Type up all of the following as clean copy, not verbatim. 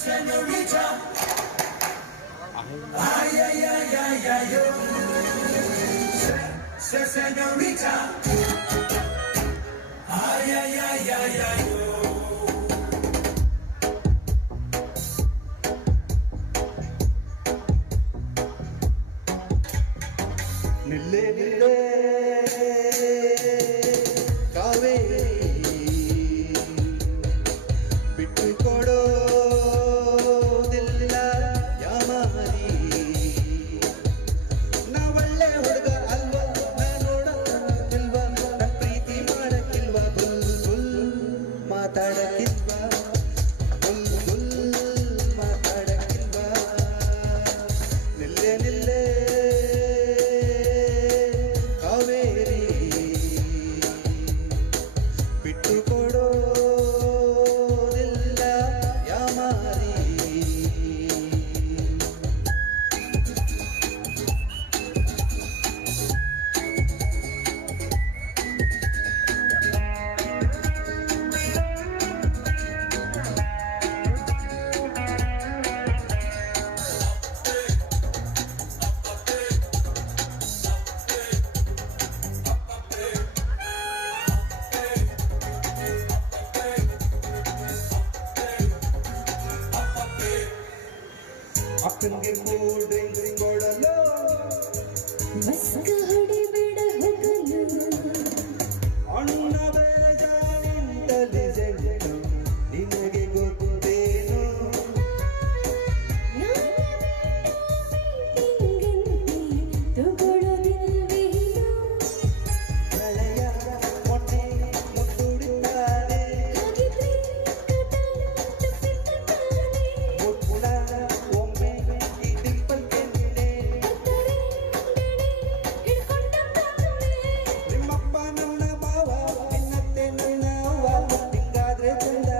señorita. Ay, ay, ay, ay, ay, yo. Señorita. Ay, ay, ay, ay, ay, yo. ನಿಲ್ಲೆ ನಿಲ್ಲೆ Kaveri ಬಿಟ್ಟು ಕೊಡೋದಿಲ್ಲ ಯಾಮಾರಿ ನಾ ಒಳ್ಳೆ ಹುಡುಗ ಅಲ್ವಾ ನಾ ನೋಡಕ್ಕಿಲ್ವಾ ನಾ ಪ್ರೀತಿ ಮಾಡಕ್ಕಿಲ್ವಾ ಬುಲ್ ಬುಲ್ ಮಾತಾಡಕ್ಕಿಲ್ವಾ ಬುಲ್ ಬುಲ್ ಮಾತಾಡಕ್ಕಿಲ್ವಾ ನಿಲ್ಲೆ ನಿಲ್ಲೆ ಬಿಟ್ಟು ಕೊಡೋದಿಲ್ಲ ಯಾಮಾರಿ ಅಪ್ಪನಿಗೆ ಕೂಲ್ ಡ್ರಿಂಕ್ಸ್ ಕೊಡಲು ಮಸ್ಕ ಹೊಡಿಬೇಡ ಹೋಗಲು ಅಣ್ಣ ಬೇಜಾನ್ ಇಂಟೆಲಿಜೆಂಟ್ ನಿನಗೆ ಗೊತ್ತೇನು ತಗೊಳ್ಳೋದಿಲ್ವೇನು ಹಳೆಯ ಮೊಟ್ಟೆ ಮುತ್ತುಡಿತಾನೆ ಹಾಗಿದ್ರೆ ತಪ್ಪಿದ್ದಾನೆ ಮುಟ್ಟುಳ ಒಮ್ಮೆ ಈ ಡಿಂಪಲ್ ಕೆನ್ನೆ ನಿಮ್ಮಪ್ಪ ನನ್ನ ಮಾವ ನಿನ್ನತ್ತೆ ನನ್ನ ಅವ್ವ ಹಿಂಗಾದ್ರೆ ಚಂದ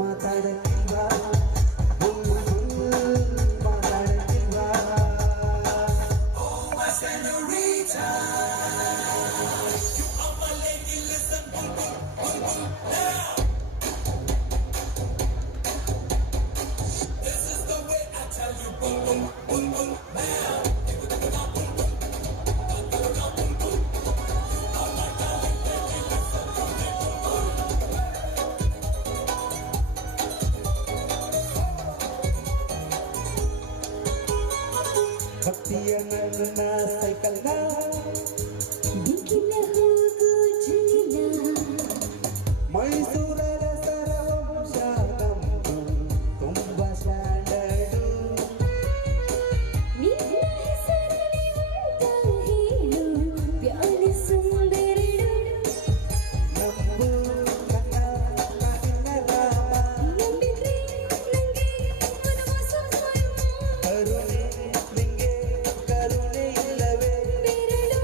ಮಾತಾಡಕ್ಕಿಲ್ವಾ ಮಾತಾಡಕ್ಕಿಲ್ವಾ Oh, my señorita. You are my lady, listen, boom, boom, boom, boom, now. This is the way I tell you, boom, boom, boom, boom, now. ಭಕ್ತಿಯ ನನ್ನ ಸೈಕಲ್ನ ದಿಕ್ಕಿನ ಹೋಗು ಜೀನ ಮೈಸೂರರ ಸರವಂಶ ನಮ್ದು ತುಂಬ ಸ್ಟ್ಯಾಂಡರ್ಡು ನಿನ್ನ ಹೆಸರಲ್ಲಿ ಅಂತ ಹೇಳು ಪ್ಯಾರ ಸುಂದರಡು ನಮ್ಮದು ನನ್ನ ನಾಡಿನ ರಾಮ ನಂಬಿದ್ರೆ ನಂಗೆ ವನವಾಸ ಕರುಣೆ ನಿಂಗೆ ಕರುಣೆ ಇಲ್ಲವೇ ಬೇರೆಡು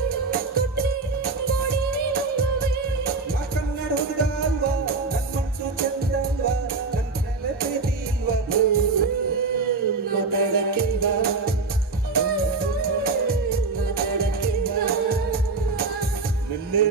ಕೊಟ್ರೆ ಮಾಡಿವೆ ನಂಗುವೆ ನಾ ಕನ್ನಡ ಹುಡುಗ ಅಲ್ವಾ ನನ್ನ ಮನ್ಸು ಚಂದ ಅಲ್ವಾ ನನ್ನ ಮೇಲೆ ಪ್ರೀತಿ ಇಲ್ವಾ ಮಾತಾಡಕ್ಕಿಲ್ವಾ ಮಾತಾಡಕ್ಕಿಲ್ವಾ ನಿನ್ನೆ